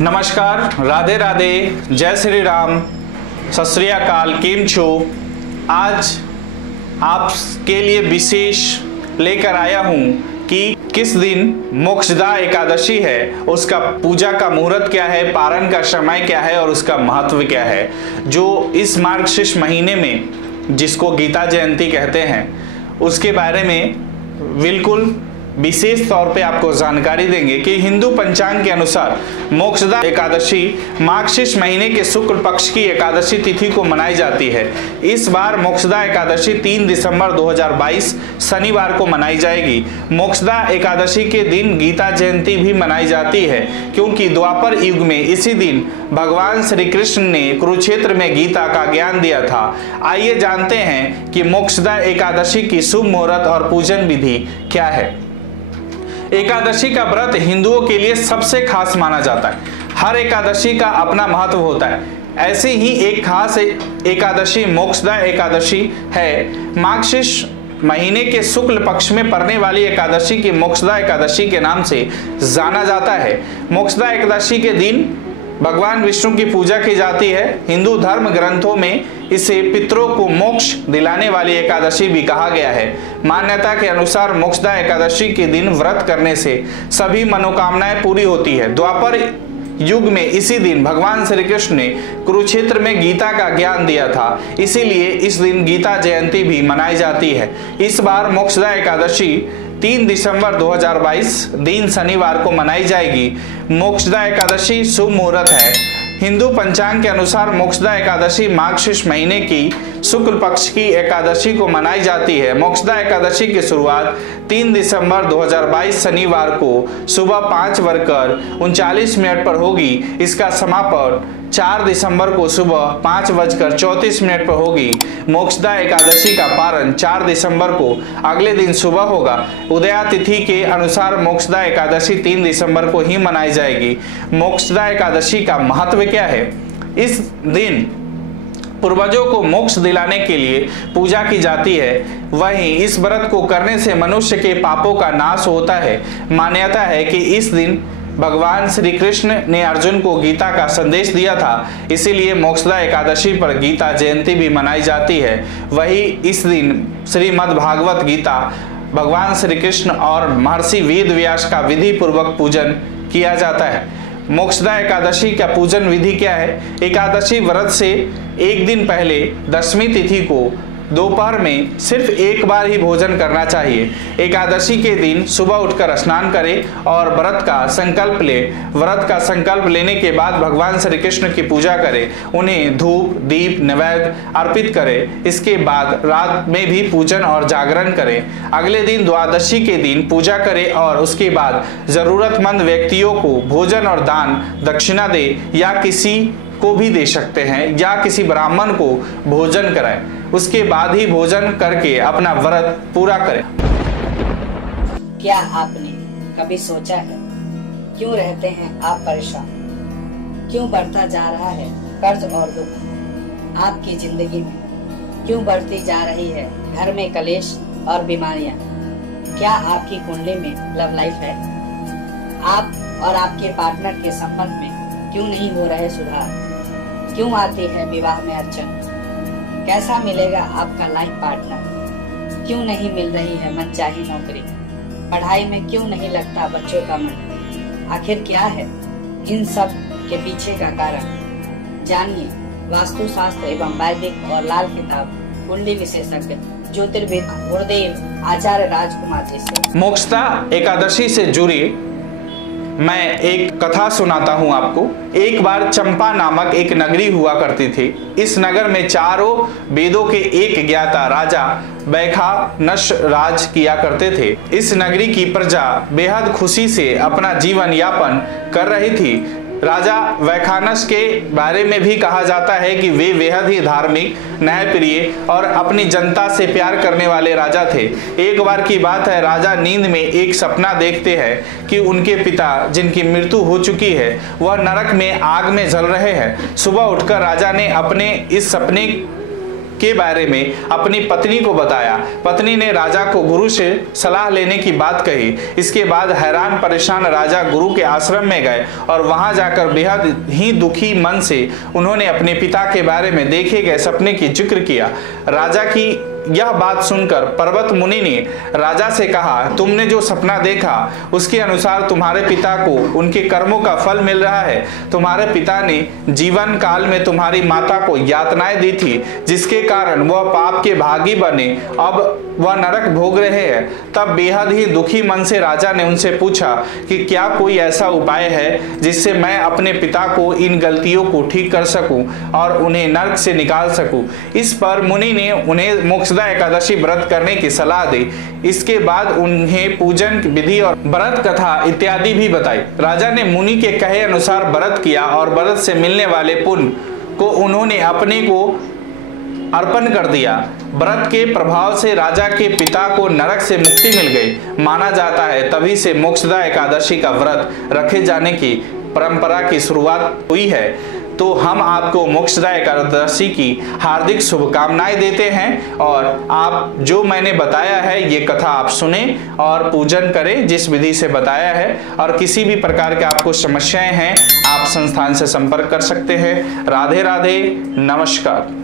नमस्कार, राधे राधे, जय श्री राम, सत श्री अकाल, केम छो। आज आपके लिए विशेष लेकर आया हूं कि किस दिन मोक्षदा एकादशी है, उसका पूजा का मुहूर्त क्या है, पारण का समय क्या है और उसका महत्व क्या है। जो इस मार्गशीर्ष महीने में जिसको गीता जयंती कहते हैं, उसके बारे में बिल्कुल विशेष तौर पे आपको जानकारी देंगे कि हिंदू पंचांग के अनुसार मोक्षदा एकादशी मार्गशीर्ष महीने के शुक्ल पक्ष की एकादशी तिथि को मनाई जाती है। इस बार मोक्षदा एकादशी 3 दिसंबर 2022 शनिवार को मनाई जाएगी। मोक्षदा एकादशी के दिन गीता जयंती भी मनाई जाती है, क्योंकि द्वापर युग में इसी दिन भगवान श्री कृष्ण ने कुरुक्षेत्र में गीता का ज्ञान दिया था। आइए जानते हैं कि मोक्षदा एकादशी की शुभ मुहूर्त और पूजन विधि क्या है। एकादशी का व्रत हिंदुओं के लिए सबसे खास माना जाता है। हर एकादशी का अपना महत्व होता है। ऐसी ही एक खास एकादशी मोक्षदा एकादशी है। मार्गशीर्ष महीने के शुक्ल पक्ष में पड़ने वाली एकादशी की मोक्षदा एकादशी के नाम से जाना जाता है। मोक्षदा एकादशी के दिन भगवान विष्णु की पूजा की जाती है। हिंदू धर्म ग्रंथों में इसे पितरों को मोक्ष दिलाने वाली एकादशी भी कहा गया है। मान्यता के अनुसार मोक्षदा एकादशी के दिन व्रत करने से सभी मनोकामनाएं पूरी होती है। द्वापर युग में इसी दिन भगवान श्री कृष्ण ने कुरुक्षेत्र में गीता का ज्ञान दिया था, इसीलिए इस दिन गीता जयंती भी मनाई जाती है। इस बार मोक्षदा एकादशी 3 दिसंबर 2022 दिन शनिवार को मनाई जाएगी। मोक्षदा एकादशी शुभ मुहूर्त है। हिंदू पंचांग के अनुसार मोक्षदा एकादशी मार्गशीर्ष महीने की शुक्ल पक्ष की एकादशी को मनाई जाती है। मोक्षदा एकादशी की शुरुआत 3 दिसंबर 2022 शनिवार को सुबह 5:39 पर होगी। इसका समापन 4 दिसंबर को सुबह 5:34 पर होगी। मोक्षदा एकादशी का पारण 4 दिसंबर को अगले दिन सुबह होगा। उदया तिथि के अनुसार मोक्षदा एकादशी 3 दिसंबर को ही मनाई जाएगी। मोक्षदा एकादशी का महत्व क्या है? इस दिन पूर्वजों को मोक्ष दिलाने के लिए पूजा की जाती है। वहीं इस व्रत को करने से मनुष्य के पापों का नाश होता है। मान्यता है कि इस दिन भगवान श्री कृष्ण ने अर्जुन को गीता का संदेश दिया था, इसीलिए मोक्षदा एकादशी पर गीता जयंती भी मनाई जाती है। वही इस दिन श्रीमद् भागवत गीता भगवान श्री कृष्ण और महर्षि वेद व्यास का विधि पूर्वक पूजन किया जाता है। मोक्षदा एकादशी का पूजन विधि क्या है? एकादशी व्रत से एक दिन पहले दशमी तिथि को दोपहर में सिर्फ एक बार ही भोजन करना चाहिए। एकादशी के दिन सुबह उठकर स्नान करें और व्रत का संकल्प ले। व्रत का संकल्प लेने के बाद भगवान श्री कृष्ण की पूजा करें, उन्हें धूप दीप नैवेद्य अर्पित करें। इसके बाद रात में भी पूजन और जागरण करें। अगले दिन द्वादशी के दिन पूजा करें और उसके बाद जरूरतमंद व्यक्तियों को भोजन और दान दक्षिणा दे, या किसी को भी दे सकते हैं, या किसी ब्राह्मण को भोजन कराएं। उसके बाद ही भोजन करके अपना व्रत पूरा करें। क्या आपने कभी सोचा है क्यों रहते हैं आप परेशान? क्यों बढ़ता जा रहा है कर्ज और दुख आपकी जिंदगी में? क्यों बढ़ती जा रही है घर में कलेश और बीमारियां? क्या आपकी कुंडली में लव लाइफ है? आप और आपके पार्टनर के संबंध में क्यों नहीं हो रहे सुधार? क्यों आती है विवाह में अड़चन? कैसा मिलेगा आपका लाइफ पार्टनर? क्यों नहीं मिल रही है मनचाही नौकरी? पढ़ाई में क्यों नहीं लगता बच्चों का मन? आखिर क्या है इन सब के पीछे का कारण? जानिए वास्तु शास्त्र एवं वैदिक और लाल किताब कुंडली विशेषज्ञ ज्योतिर्विद गुरुदेव आचार्य राजकुमार जी से। मोक्षदा एकादशी से जुड़ी मैं एक कथा सुनाता हूं आपको। एक बार चंपा नामक एक नगरी हुआ करती थी। इस नगर में चारों वेदों के एक ज्ञाता राजा वैखानस राज किया करते थे। इस नगरी की प्रजा बेहद खुशी से अपना जीवन यापन कर रही थी। राजा वैखानस के बारे में भी कहा जाता है कि वे बेहद ही धार्मिक, न्यायप्रिय और अपनी जनता से प्यार करने वाले राजा थे। एक बार की बात है, राजा नींद में एक सपना देखते हैं कि उनके पिता जिनकी मृत्यु हो चुकी है वह नरक में आग में जल रहे हैं। सुबह उठकर राजा ने अपने इस सपने के बारे में अपनी पत्नी को बताया। पत्नी ने राजा को गुरु से सलाह लेने की बात कही। इसके बाद हैरान परेशान राजा गुरु के आश्रम में गए और वहां जाकर बेहद ही दुखी मन से उन्होंने अपने पिता के बारे में देखे गए सपने की जिक्र किया। राजा की यह बात सुनकर पर्वत मुनि ने राजा से कहा, तुमने जो सपना देखा उसके अनुसार तुम्हारे पिता को उनके कर्मों का फल मिल रहा है। तुम्हारे पिता ने जीवन काल में तुम्हारी माता को यातनाएं दी थी, जिसके कारण वह पाप के भागी बने। अब वह नरक भोग रहे हैं। तब बेहद ही दुखी मन से राजा ने उनसे पूछा कि क्या कोई ऐसा उपाय है जिससे मैं अपने पिता को इन गलतियों को ठीक कर सकूं और उन्हें नरक से निकाल सकूं। इस पर मुनि ने उन्हें मोक्षदा एकादशी व्रत करने की सलाह दी। इसके बाद उन्हें पूजन विधि और व्रत कथा इत्यादि भी बताई। राजा ने मुनि के कहे अनुसार व्रत किया और व्रत से मिलने वाले पुण्य को उन्होंने अपने को अर्पण कर दिया। व्रत के प्रभाव से राजा के पिता को नरक से मुक्ति मिल गई। माना जाता है तभी से मोक्षदा एकादशी का व्रत रखे जाने की परंपरा की शुरुआत हुई है। तो हम आपको मोक्षदा एकादशी की हार्दिक शुभकामनाएं देते हैं और आप जो मैंने बताया है ये कथा आप सुने और पूजन करें जिस विधि से बताया है। और किसी भी प्रकार के आपको समस्याएं हैं आप संस्थान से संपर्क कर सकते हैं। राधे राधे, नमस्कार।